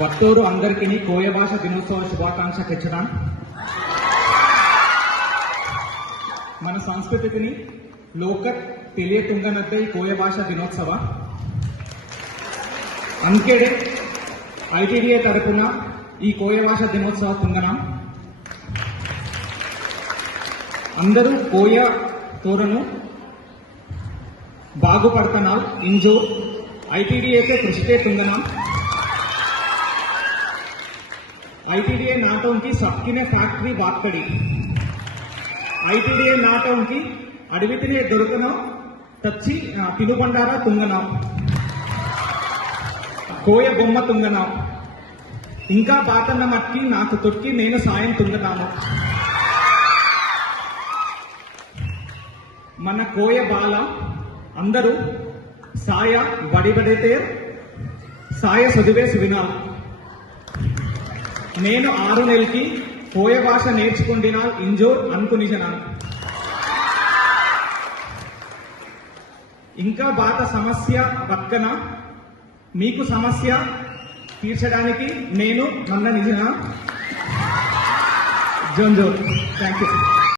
వత్తూరు అందరికీ కోయ భాష దినోత్సవ శుభాకాంక్ష తెచ్చడం. మన సంస్కృతిని లోక తెలియకుండానద్ద ఈ కోయ భాష దినోత్సవ. అంకేడే ఐటీడీఏ తరపున ఈ కోయ భాష దినోత్సవ తుంగన అందరూ కోయ తోరను బాగుపడతనాల్ ఇంజో ఐటీడీఏకే కృషికే తుందనాం ఐటీడీఏ నాటంకి సబ్కినే ఫ్యాక్టరీ ने ఐటీడీఏ నాటంకి అడవితినే आईटीडीए తచ్చి పిలుబండారా తుంగనా. కోయ బొమ్మ తుంగనా. ఇంకా బాతన్న మట్టి నాకు తొక్కి నేను సాయం తుంగనాను మన కోయ బాల అందరూ సాయ బడిబడితే సాయ సదువే వినాలి నేను ఆరు నెలకి పోయే భాష నేర్చుకుంటున్నా ఇంజోర్ అనుకునిజనా? ఇంకా బాత సమస్య పక్కన మీకు సమస్య తీర్చడానికి నేను నన్న నిజనా? Zone zone. Thank you